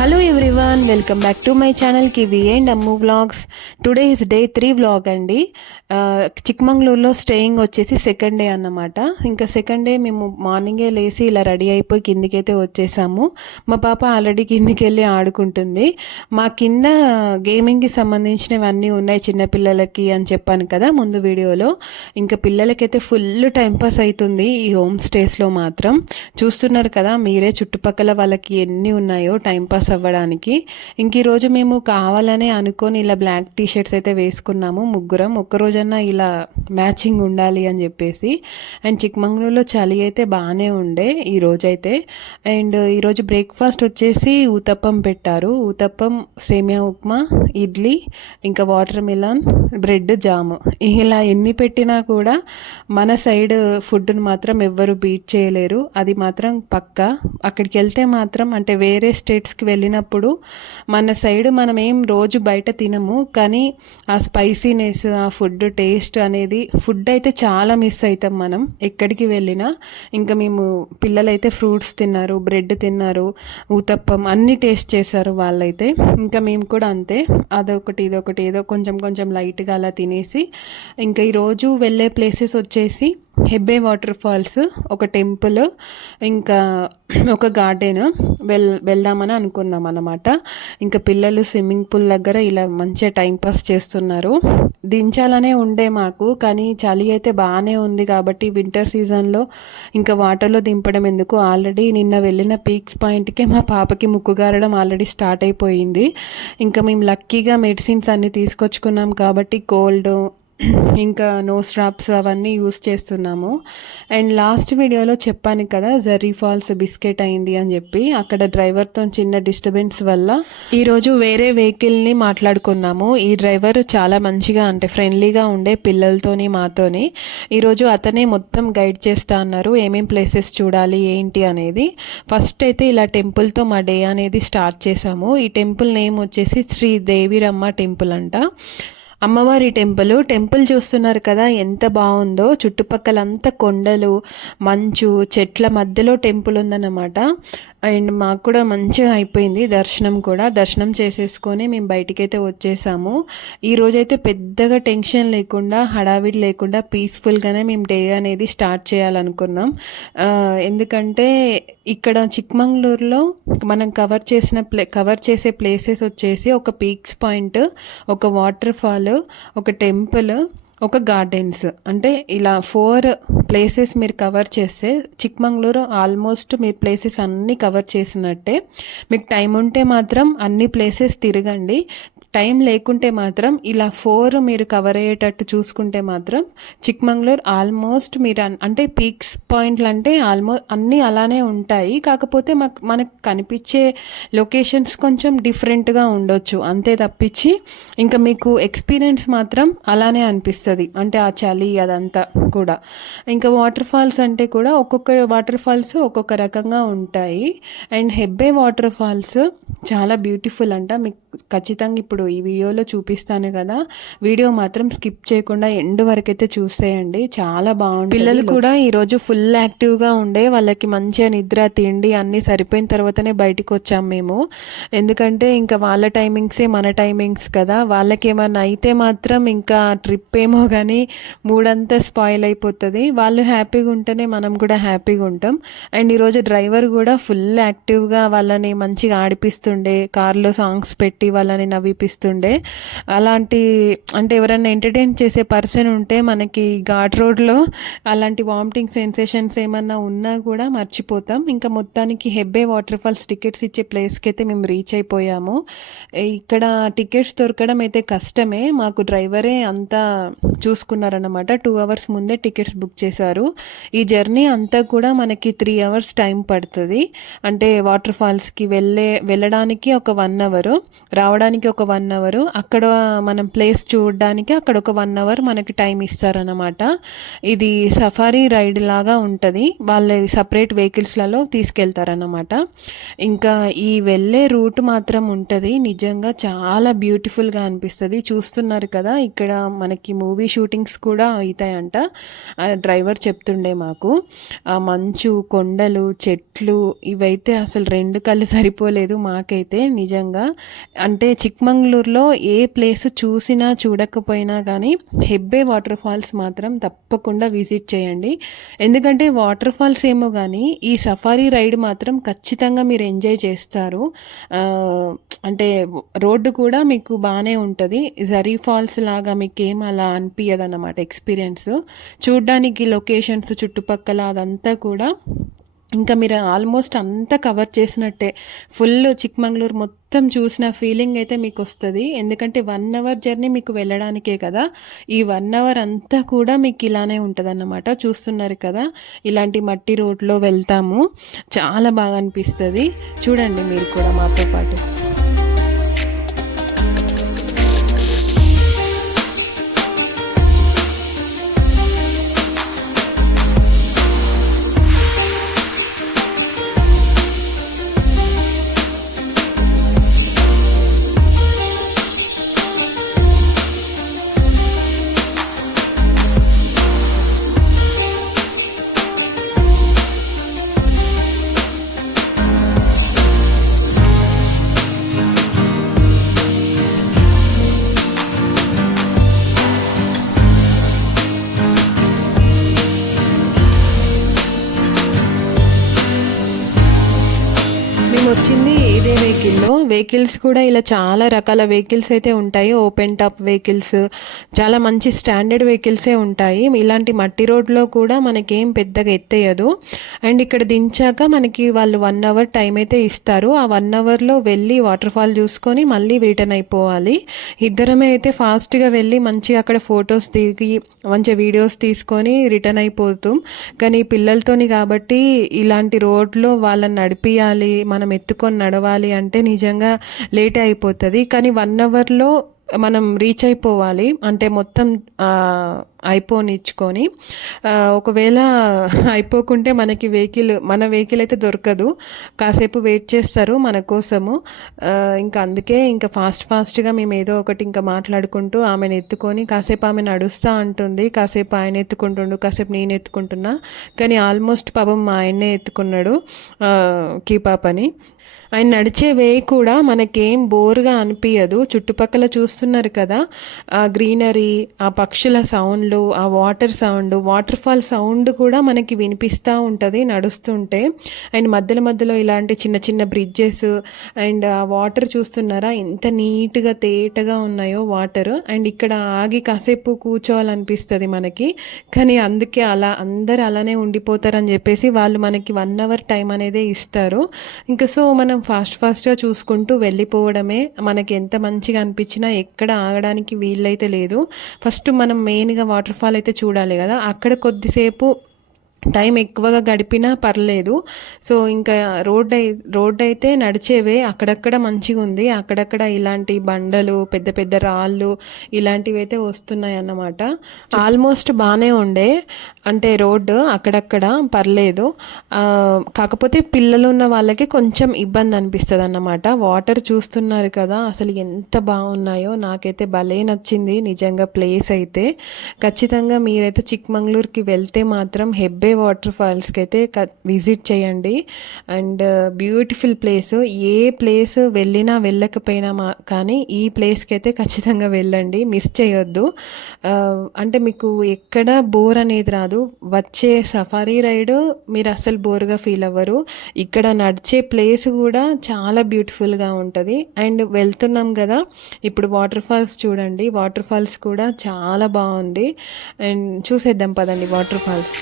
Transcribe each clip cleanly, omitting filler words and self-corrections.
Hello everyone, welcome back to my channel Kiwi and Ammu Vlogs. Today is day 3 vlog అండి. చిక్మంగళూరులో staying వచ్చేసి second day అన్నమాట. ఇంకా second day మేము మార్నింగే లేసి ఇలా రెడీ అయిపోయి కిందికైతే వచ్చేసాము. మా పాప ఆల్రెడీ కిందికి వెళ్ళి ఆడుకుంటుంది. మా కింద గేమింగ్కి సంబంధించినవన్నీ ఉన్నాయి చిన్నపిల్లలకి అని చెప్పాను కదా ముందు వీడియోలో. ఇంకా పిల్లలకైతే ఫుల్ టైంపాస్ అవుతుంది ఈ హోమ్ స్టేస్లో మాత్రం. చూస్తున్నారు కదా మీరే చుట్టుపక్కల వాళ్ళకి ఎన్ని ఉన్నాయో టైంపాస్ అవ్వడానికి. ఇంక ఈరోజు మేము కావాలనే అనుకొని ఇలా బ్లాక్ టీ షర్ట్స్ అయితే వేసుకున్నాము ముగ్గురం. ఒక్కరోజన్నా ఇలా మ్యాచింగ్ ఉండాలి అని చెప్పేసి. అండ్ చిక్మంగళూరులో చలి అయితే బాగానే ఉండే ఈరోజైతే. అండ్ ఈరోజు బ్రేక్ఫాస్ట్ వచ్చేసి ఊతప్పం పెట్టారు. ఊతప్పం, సేమియా ఉప్మా, ఇడ్లీ, ఇంకా వాటర్ మిలన్, బ్రెడ్, జాము. ఇలా ఎన్ని పెట్టినా కూడా మన సైడ్ ఫుడ్ని మాత్రం ఎవ్వరు బీట్ చేయలేరు, అది మాత్రం పక్కా. అక్కడికి వెళ్తే మాత్రం అంటే వేరే స్టేట్స్కి వెళ్ళినప్పుడు మన సైడ్ మనం ఏం రోజు బయట తినము, కానీ ఆ స్పైసీనెస్, ఆ ఫుడ్ టేస్ట్ అనేది, ఫుడ్ అయితే చాలా మిస్ అవుతాం మనం ఎక్కడికి వెళ్ళినా. ఇంకా మేము పిల్లలైతే ఫ్రూట్స్ తిన్నారు, బ్రెడ్ తిన్నారు, ఊతప్పం అన్నీ టేస్ట్ చేశారు వాళ్ళైతే. ఇంకా మేము కూడా అంతే, అదొకటి ఇదొకటి ఏదో కొంచెం కొంచెం లైట్గా అలా తినేసి. ఇంకా ఈరోజు వెళ్ళే ప్లేసెస్ వచ్చేసి హెబ్బే వాటర్ ఫాల్స్, ఒక టెంపుల్, ఇంకా ఒక గార్డెన్ వెళ్దామని అనుకున్నాం అన్నమాట. ఇంకా పిల్లలు స్విమ్మింగ్ పూల్ దగ్గర ఇలా మంచిగా టైంపాస్ చేస్తున్నారు. దించాలనే ఉండే మాకు, కానీ చలి అయితే బాగానే ఉంది కాబట్టి వింటర్ సీజన్లో ఇంకా వాటర్లో దింపడం ఎందుకు, ఆల్రెడీ నిన్న వెళ్ళిన పీక్స్ పాయింట్కే మా పాపకి ముక్కుగారడం ఆల్రెడీ స్టార్ట్ అయిపోయింది. ఇంకా మేము లక్కీగా మెడిసిన్స్ అన్నీ తీసుకొచ్చుకున్నాం కాబట్టి కోల్డ్, ఇంకా నోస్ డ్రాప్స్ అవన్నీ యూస్ చేస్తున్నాము. అండ్ లాస్ట్ వీడియోలో చెప్పాను కదా జర్రీ ఫాల్స్ బిస్కెట్ అయింది అని చెప్పి. అక్కడ డ్రైవర్తో చిన్న డిస్టర్బెన్స్ వల్ల ఈరోజు వేరే వెహికల్ని మాట్లాడుకున్నాము. ఈ డ్రైవర్ చాలా మంచిగా అంటే ఫ్రెండ్లీగా ఉండే పిల్లలతోని మాతోని. ఈరోజు అతనే మొత్తం గైడ్ చేస్తా అన్నారు ఏమేం ప్లేసెస్ చూడాలి ఏంటి అనేది. ఫస్ట్ అయితే ఇలా టెంపుల్తో మా డే అనేది స్టార్ట్ చేసాము. ఈ టెంపుల్ నేమ్ వచ్చేసి శ్రీ దేవిరమ్మ టెంపుల్ అంట, అమ్మవారి టెంపుల్ చూస్తున్నారు కదా ఎంత బాగుందో. చుట్టుపక్కలంతా కొండలు, మంచు, చెట్ల మధ్యలో టెంపుల్ ఉందన్నమాట. అండ్ మాకు కూడా మంచిగా అయిపోయింది దర్శనం కూడా. దర్శనం చేసేసుకొని మేము బయటికైతే వచ్చేసాము. ఈరోజైతే పెద్దగా టెన్షన్ లేకుండా, హడావిడి లేకుండా పీస్ఫుల్గానే మేము డే అనేది స్టార్ట్ చేయాలనుకున్నాం. ఎందుకంటే ఇక్కడ చిక్మంగళూరులో మనం కవర్ చేసే ప్లేసెస్ వచ్చేసి ఒక పీక్స్ పాయింట్, ఒక వాటర్ ఫాల్, ఒక టెంపుల్, ఒక గార్డెన్స్, అంటే ఇలా 4 ప్లేసెస్ మీరు కవర్ చేస్తే చిక్మంగళూరు ఆల్మోస్ట్ మీరు ప్లేసెస్ అన్నీ కవర్ చేసినట్టే. మీకు టైం ఉంటే మాత్రం అన్ని ప్లేసెస్ తిరగండి, టైం లేకుంటే మాత్రం ఇలా 4 మీరు కవర్ అయ్యేటట్టు చూసుకుంటే మాత్రం చిక్మంగళూరు ఆల్మోస్ట్ మీరు అంటే పీక్స్ పాయింట్లు అంటే ఆల్మోస్ట్ అన్నీ అలానే ఉంటాయి. కాకపోతే మనకు కనిపించే లొకేషన్స్ కొంచెం డిఫరెంట్గా ఉండొచ్చు అంతే తప్పించి ఇంకా మీకు ఎక్స్పీరియన్స్ మాత్రం అలానే అనిపిస్తుంది. అంటే ఆ చలి అదంతా కూడా. ఇంకా వాటర్ ఫాల్స్ అంటే కూడా ఒక్కొక్క వాటర్ ఫాల్స్ ఒక్కొక్క రకంగా ఉంటాయి. అండ్ హెబ్బే వాటర్ ఫాల్స్ చాలా బ్యూటిఫుల్ అంట. మీకు ఖచ్చితంగా ఇప్పుడు ఈ వీడియోలో చూపిస్తాను కదా, వీడియో మాత్రం స్కిప్ చేయకుండా ఎండ్ వరకు అయితే చూసేయండి, చాలా బాగుంటుంది. పిల్లలు కూడా ఈరోజు ఫుల్ యాక్టివ్గా ఉండే, వాళ్ళకి మంచిగా నిద్ర, తిండి అన్నీ సరిపోయిన తర్వాతనే బయటికి వచ్చాం మేము. ఎందుకంటే ఇంకా వాళ్ళ టైమింగ్సే మన టైమింగ్స్ కదా, వాళ్ళకి ఏమన్నా అయితే మాత్రం ఇంకా ట్రిప్ ఏమో కానీ మూడంతా స్పాయిల్ అయిపోతుంది. వాళ్ళు హ్యాపీగా ఉంటేనే మనం కూడా హ్యాపీగా ఉంటాం. అండ్ ఈరోజు డ్రైవర్ కూడా ఫుల్ యాక్టివ్గా వాళ్ళని మంచిగా ఆడిపిస్తుండే, కార్లో సాంగ్స్ పెట్టి వాళ్ళని నవ్విపిస్తుండే. అలాంటి అంటే ఎవరైనా ఎంటర్టైన్ చేసే పర్సన్ ఉంటే మనకి ఘాట్ రోడ్లో అలాంటి వామిటింగ్ సెన్సేషన్స్ ఏమన్నా ఉన్నా కూడా మర్చిపోతాం. ఇంకా మొత్తానికి హెబ్బే వాటర్ ఫాల్స్ టికెట్స్ ఇచ్చే ప్లేస్కి అయితే మేము రీచ్ అయిపోయాము. ఇక్కడ టికెట్స్ దొరకడం అయితే కష్టమే, మాకు డ్రైవరే అంతా చూసుకున్నారన్నమాట. 2 hours ముందే టికెట్స్ బుక్ చేశారు. ఈ జర్నీ అంతా కూడా మనకి 3 hours టైం పడుతుంది. అంటే వాటర్ ఫాల్స్కి వెళ్ళడానికి ఒక 1 hour, రావడానికి ఒక 1 hour, అక్కడ మనం ప్లేస్ చూడడానికి అక్కడ ఒక 1 hour మనకి టైం ఇస్తారనమాట. ఇది సఫారీ రైడ్ లాగా ఉంటుంది, వాళ్ళ సపరేట్ వెహికల్స్లలో తీసుకెళ్తారనమాట. ఇంకా ఈ వెళ్ళే రూట్ మాత్రం ఉంటుంది, నిజంగా చాలా బ్యూటిఫుల్గా అనిపిస్తుంది. చూస్తున్నారు కదా ఇక్కడ మనకి మూవీ షూటింగ్స్ కూడా అవుతాయంట, డ్రైవర్ చెప్తుండే మాకు. ఆ మంచు, కొండలు, చెట్లు ఇవైతే అసలు 2 కళ్ళు సరిపోలేదు మాకు. నాకైతే నిజంగా. అంటే చిక్మంగళూరులో ఏ ప్లేస్ చూసినా చూడకపోయినా కానీ హెబ్బే వాటర్ ఫాల్స్ మాత్రం తప్పకుండా విజిట్ చేయండి. ఎందుకంటే వాటర్ ఫాల్స్ ఏమో కానీ ఈ సఫారీ రైడ్ మాత్రం ఖచ్చితంగా మీరు ఎంజాయ్ చేస్తారు. అంటే రోడ్డు కూడా మీకు బాగానే ఉంటుంది. జరీ ఫాల్స్ లాగా మీకేం అలా అనిపించదు అన్నమాట ఎక్స్పీరియన్స్. చూడ్డానికి లొకేషన్స్ చుట్టుపక్కల అదంతా కూడా ఇంకా మీరు ఆల్మోస్ట్ అంతా కవర్ చేసినట్టే. ఫుల్ చిక్మంగళూరు మొత్తం చూసిన ఫీలింగ్ అయితే మీకు వస్తుంది. ఎందుకంటే 1 అవర్ జర్నీ మీకు వెళ్ళడానికే కదా. ఈ 1 అవర్ అంతా కూడా మీకు ఇలానే ఉంటుంది అన్నమాట. చూస్తున్నారు కదా, ఇలాంటి మట్టి రోడ్లో వెళ్తాము. చాలా బాగా అనిపిస్తుంది. చూడండి మీరు కూడా మాతో పాటు. వచ్చింది ఇదే వెహికల్స్ కూడా ఇలా చాలా రకాల వెహికల్స్ అయితే ఉంటాయి. ఓపెన్ టాప్ వెహికల్స్, చాలా మంచి స్టాండర్డ్ వెహికల్సే ఉంటాయి. ఇలాంటి మట్టి రోడ్లో కూడా మనకేం పెద్దగా ఎత్తేయదు. అండ్ ఇక్కడ దించాక మనకి వాళ్ళు 1 అవర్ టైం అయితే ఇస్తారు. ఆ 1 అవర్లో వెళ్ళి వాటర్ ఫాల్ చూసుకొని మళ్ళీ రిటర్న్ అయిపోవాలి. ఇద్దరమే అయితే ఫాస్ట్గా వెళ్ళి మంచిగా అక్కడ ఫొటోస్ దిగి మంచి వీడియోస్ తీసుకొని రిటర్న్ అయిపోతాం. కానీ పిల్లలతోని కాబట్టి ఇలాంటి రోడ్లో వాళ్ళని నడిపియాలి, మనం ఎత్తుకొని నడవాలి అంటే నిజంగా లేటే అయిపోతుంది. కానీ 1 అవర్లో మనం రీచ్ అయిపోవాలి. అంటే మొత్తం అయిపోనిచ్చుకొని, ఒకవేళ అయిపోకుంటే మన వెహికల్ అయితే దొరకదు. కాసేపు వెయిట్ చేస్తారు మన కోసము. ఇంకా అందుకే ఇంకా ఫాస్ట్గా మేము ఏదో ఒకటి ఇంకా మాట్లాడుకుంటూ ఆమెను ఎత్తుకొని, కాసేపు ఆమె నడుస్తూ ఉంటుంది, కాసేపు ఆయన ఎత్తుకుంటుండు, కాసేపు నేను ఎత్తుకుంటున్నా. కానీ ఆల్మోస్ట్ పాపం మా ఆయన్నే ఎత్తుకున్నాడు కీపాప్ అని. ఆయన నడిచే వే కూడా మనకేం బోర్గా అనిపించదు. చుట్టుపక్కల చూస్తున్నారు కదా, ఆ గ్రీనరీ, ఆ పక్షుల సౌండ్లు, ఆ వాటర్ ఫాల్ సౌండ్ కూడా మనకి వినిపిస్తూ ఉంటుంది నడుస్తుంటే. అండ్ మధ్యలో ఇలాంటి చిన్న చిన్న బ్రిడ్జెస్, అండ్ ఆ వాటర్ చూస్తున్నారా ఎంత నీట్గా తేటగా ఉన్నాయో వాటర్. అండ్ ఇక్కడ ఆగి కాసేపు కూర్చోవాలనిపిస్తుంది మనకి. కానీ అందుకే అందరు అలానే ఉండిపోతారని చెప్పేసి వాళ్ళు మనకి 1 అవర్ టైం అనేది ఇస్తారు. ఇంకా సో మనం ఫాస్ట్గా చూసుకుంటూ వెళ్ళిపోవడమే. మనకి ఎంత మంచిగా అనిపించినా ఎక్కడ ఆగడానికి వీలైతే లేదు. ఫస్ట్ మనం మెయిన్గా వాటర్ ఫాల్ అయితే చూడాలి కదా, అక్కడ కొద్దిసేపు టైం ఎక్కువగా గడిపినా పర్లేదు. సో ఇంకా రోడ్ అయితే నడిచేవే, అక్కడక్కడ మంచిగా ఉంది. అక్కడక్కడ ఇలాంటి బండలు, పెద్ద పెద్ద రాళ్ళు ఇలాంటివి అయితే వస్తున్నాయి అన్నమాట. ఆల్మోస్ట్ బాగానే ఉండే, అంటే రోడ్డు అక్కడక్కడ పర్లేదు. కాకపోతే పిల్లలు ఉన్న వాళ్ళకి కొంచెం ఇబ్బంది అనిపిస్తుంది అన్నమాట. వాటర్ చూస్తున్నారు కదా అసలు ఎంత బాగున్నాయో, నాకైతే భలే నచ్చింది నిజంగా ప్లేస్ అయితే. ఖచ్చితంగా మీరైతే చిక్మంగళూరుకి వెళ్తే మాత్రం హెబ్బే వాటర్ ఫాల్స్కి అయితే విజిట్ చేయండి. And beautiful place. ఏ ప్లేస్ వెళ్ళకపోయినా కానీ ఈ ప్లేస్కి అయితే ఖచ్చితంగా వెళ్ళండి, మిస్ చేయొద్దు. అంటే మీకు ఎక్కడ బోర్ అనేది రాదు. వచ్చే సఫారీ రైడ్ మీరు అస్సలు బోర్గా ఫీల్ అవ్వరు. ఇక్కడ నడిచే ప్లేస్ కూడా చాలా బ్యూటిఫుల్గా ఉంటుంది. అండ్ వెళ్తున్నాం కదా ఇప్పుడు వాటర్ ఫాల్స్ చూడండి, వాటర్ ఫాల్స్ కూడా చాలా బాగుంది. అండ్ చూసేద్దాం పదండి వాటర్ ఫాల్స్.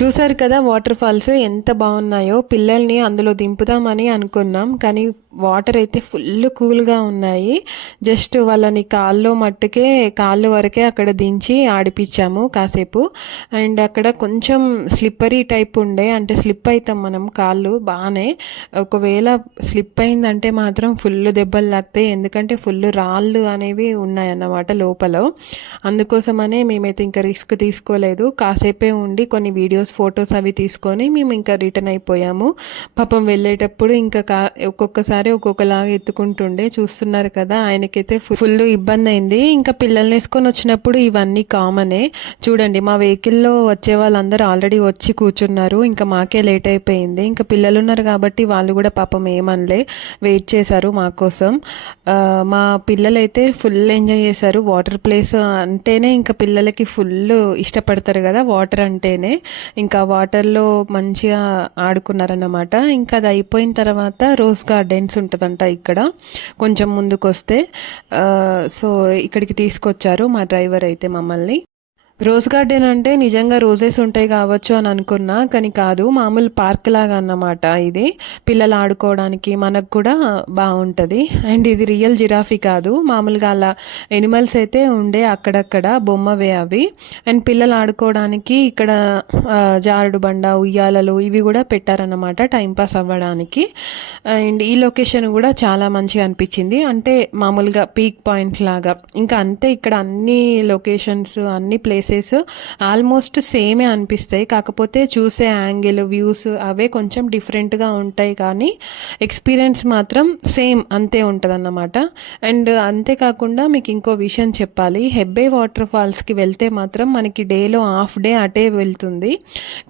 చూసారు కదా వాటర్ ఫాల్స్ ఎంత బాగున్నాయో. పిల్లల్ని అందులో దింపుదామని అనుకున్నాం, కానీ వాటర్ అయితే ఫుల్ కూల్గా ఉన్నాయి. జస్ట్ వాళ్ళని కాళ్ళు వరకే అక్కడ దించి ఆడిపించాము కాసేపు. అండ్ అక్కడ కొంచెం స్లిప్పరీ టైప్ ఉండే, అంటే స్లిప్ అవుతాం మనం కాళ్ళు బాగానే. ఒకవేళ స్లిప్ అయిందంటే మాత్రం ఫుల్ దెబ్బలు తాకుతాయి, ఎందుకంటే ఫుల్ రాళ్ళు అనేవి ఉన్నాయన్నమాట లోపల. అందుకోసమనే మేమైతే ఇంకా రిస్క్ తీసుకోలేదు. కాసేపే ఉండి కొన్ని వీడియోస్, ఫొటోస్ అవి తీసుకొని మేము ఇంకా రిటర్న్ అయిపోయాము. పాపం వెళ్ళేటప్పుడు ఇంకా ఒక్కొక్కసారి ఒక్కొక్కలాగా ఎత్తుకుంటుండే. చూస్తున్నారు కదా, ఆయనకైతే ఫుల్ ఇబ్బంది అయింది. ఇంకా పిల్లల్ని వేసుకొని వచ్చినప్పుడు ఇవన్నీ కామనే. చూడండి, మా వెహికల్లో వచ్చే వాళ్ళందరూ ఆల్రెడీ వచ్చి కూర్చున్నారు. ఇంకా మాకే లేట్ అయిపోయింది. ఇంకా పిల్లలు ఉన్నారు కాబట్టి వాళ్ళు కూడా పాపం ఏమనలే, వెయిట్ చేశారు మా కోసం. మా పిల్లలైతే ఫుల్ ఎంజాయ్ చేశారు. వాటర్ ప్లేస్ అంటేనే ఇంకా పిల్లలకి ఫుల్ ఇష్టపడతారు కదా వాటర్ అంటేనే. ఇంకా వాటర్లో మంచిగా ఆడుకున్నారన్నమాట. ఇంకా అది అయిపోయిన తర్వాత రోజ్ గార్డెన్స్ ఉంటుందంట ఇక్కడ కొంచెం ముందుకు వస్తే. సో ఇక్కడికి తీసుకొచ్చారు మా డ్రైవర్ అయితే మమ్మల్ని. రోజ్ గార్డెన్ అంటే నిజంగా రోజెస్ ఉంటాయి కావచ్చు అని అనుకున్నా, కానీ కాదు, మామూలు పార్క్ లాగా అన్నమాట ఇది. పిల్లలు ఆడుకోవడానికి మనకు కూడా బాగుంటుంది. అండ్ ఇది రియల్ జిరాఫీ కాదు, మామూలుగా అలా ఎనిమల్స్ అయితే ఉండే అక్కడక్కడ బొమ్మవే అవి. అండ్ పిల్లలు ఆడుకోవడానికి ఇక్కడ జారుడు బండ, ఉయ్యాలలు ఇవి కూడా పెట్టారన్నమాట టైంపాస్ అవ్వడానికి. అండ్ ఈ లొకేషన్ కూడా చాలా మంచిగా అనిపించింది, అంటే మామూలుగా పీక్ పాయింట్ లాగా. ఇంకా అంతే, ఇక్కడ అన్ని లొకేషన్స్, అన్ని ప్లేసెస్ ఆల్మోస్ట్ సేమే అనిపిస్తాయి. కాకపోతే చూసే యాంగిల్, వ్యూస్ అవే కొంచెం డిఫరెంట్గా ఉంటాయి, కానీ ఎక్స్పీరియన్స్ మాత్రం సేమ్ అంతే ఉంటుంది అన్నమాట. అండ్ అంతేకాకుండా మీకు ఇంకో విషయం చెప్పాలి. హెబ్బే వాటర్ ఫాల్స్కి వెళ్తే మాత్రం మనకి డేలో హాఫ్ డే అటే వెళ్తుంది.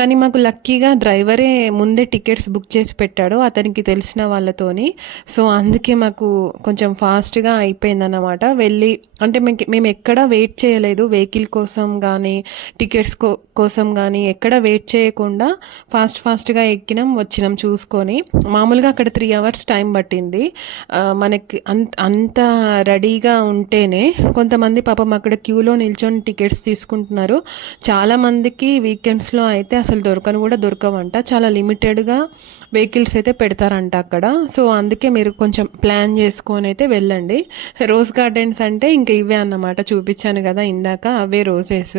కానీ మాకు లక్కీగా డ్రైవరే ముందే టికెట్స్ బుక్ చేసి పెట్టాడు అతనికి తెలిసిన వాళ్ళతోని. సో అందుకే మాకు కొంచెం ఫాస్ట్గా అయిపోయిందన్నమాట. వెళ్ళి అంటే మేము ఎక్కడ వెయిట్ చేయలేదు వెహికల్ కోసం కానీ టికెట్స్ కోసం కానీ, ఎక్కడ వెయిట్ చేయకుండా ఫాస్ట్గా ఎక్కినాం, వచ్చినాం చూసుకొని. మామూలుగా అక్కడ 3 hours టైం పట్టింది మనకి. అంత రెడీగా ఉంటేనే. కొంతమంది పాపం అక్కడ క్యూలో నిల్చొని టికెట్స్ తీసుకుంటున్నారు. చాలామందికి వీకెండ్స్లో అయితే అసలు దొరకవంట. చాలా లిమిటెడ్గా వెహికల్స్ అయితే పెడతారంట అక్కడ. సో అందుకే మీరు కొంచెం ప్లాన్ చేసుకొని అయితే వెళ్ళండి. రోజ్ గార్డెన్స్ అంటే ఇంకా ఇవే అన్నమాట, చూపించాను కదా ఇందాక, అవే రోజెస్.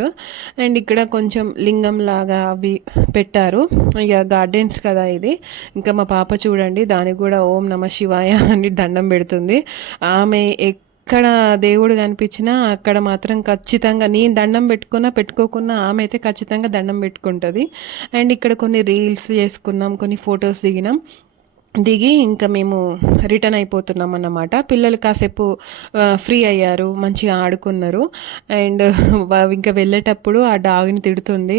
అండ్ ఇక్కడ కొంచెం లింగం లాగా అవి పెట్టారు. ఇక గార్డెన్స్ కదా ఇది. ఇంకా మా పాప చూడండి, దానికి కూడా ఓం నమ శివాయ అని దండం పెడుతుంది. ఆమె ఎక్కడ దేవుడు కనిపించినా అక్కడ మాత్రం ఖచ్చితంగా, నేను దండం పెట్టుకోకున్నా ఆమె అయితే ఖచ్చితంగా దండం పెట్టుకుంటుంది. అండ్ ఇక్కడ కొన్ని రీల్స్ చేసుకున్నాం, కొన్ని ఫొటోస్ దిగి ఇంకా మేము రిటర్న్ అయిపోతున్నాం అన్నమాట. పిల్లలు కాసేపు ఫ్రీ అయ్యారు, మంచిగా ఆడుకున్నారు. అండ్ ఇంకా వెళ్ళేటప్పుడు ఆ డాగ్ని తిడుతుంది,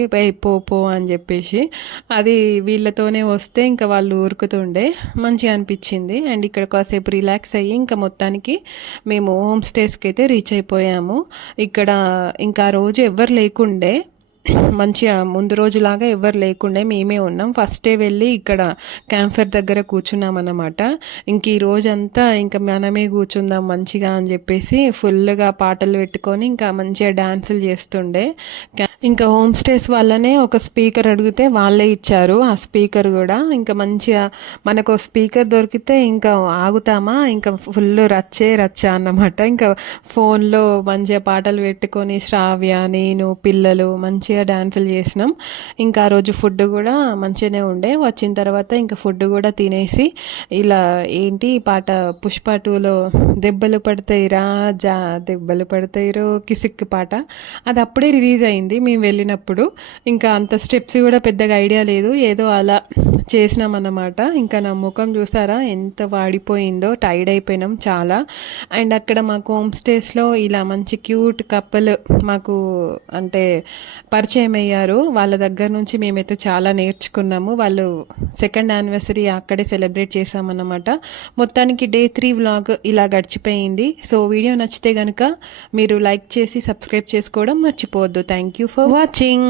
పో అని చెప్పేసి. అది వీళ్ళతోనే వస్తే ఇంకా వాళ్ళు ఊరుకుతుండే, మంచిగా అనిపించింది. అండ్ ఇక్కడ కాసేపు రిలాక్స్ అయ్యి ఇంకా మొత్తానికి మేము హోమ్ స్టేస్కి అయితే రీచ్ అయిపోయాము. ఇక్కడ ఇంకా రోజు ఎవ్వరు లేకుండే, మంచిగా ముందు రోజులాగా ఎవరు లేకుండే, మేమే ఉన్నాం. ఫస్ట్ డే వెళ్ళి ఇక్కడ క్యాంప్ ఫైర్ దగ్గర కూర్చున్నాం అన్నమాట. ఇంక ఈ రోజంతా ఇంకా మనమే కూర్చుందాం మంచిగా అని చెప్పేసి ఫుల్గా పాటలు పెట్టుకొని ఇంకా మంచిగా డ్యాన్సులు చేస్తుండే. ఇంకా హోమ్ స్టేస్ వాళ్ళనే ఒక స్పీకర్ అడిగితే వాళ్ళే ఇచ్చారు ఆ స్పీకర్ కూడా. ఇంకా మంచిగా మనకు స్పీకర్ దొరికితే ఇంకా ఆగుతామా, ఇంకా ఫుల్ రచ్చ అన్నమాట. ఇంకా ఫోన్లో మంచిగా పాటలు పెట్టుకొని శ్రావ్య, నేను, పిల్లలు మంచిగా డాన్సులు చేసినాం. ఇంకా ఆ రోజు ఫుడ్ కూడా మంచిగానే ఉండే. వచ్చిన తర్వాత ఇంకా ఫుడ్ కూడా తినేసి ఇలా ఏంటి పాట పుష్ప 2లో దెబ్బలు పడతాయి రాజా దెబ్బలు పడతాయి రో కిసిక్ పాట, అది అప్పుడే రిలీజ్ అయింది మేము వెళ్ళినప్పుడు. ఇంకా అంత స్టెప్స్ కూడా పెద్దగా ఐడియా లేదు, ఏదో అలా చేసినామన్నమాట. ఇంకా నా ముఖం చూసారా ఎంత వాడిపోయిందో, టైర్డ్ అయిపోయినాం చాలా. అండ్ అక్కడ మాకు హోమ్ స్టేస్లో ఇలా మంచి క్యూట్ కపుల్ మాకు అంటే పరిచయం అయ్యారు. వాళ్ళ దగ్గర నుంచి మేమైతే చాలా నేర్చుకున్నాము. వాళ్ళు 2nd anniversary అక్కడే సెలబ్రేట్ చేసామన్నమాట. మొత్తానికి Day 3 వ్లాగ్ ఇలా గడిచిపోయింది. సో వీడియో నచ్చితే కనుక మీరు లైక్ చేసి సబ్స్క్రైబ్ చేసుకోవడం మర్చిపోవద్దు. Thank you for watching.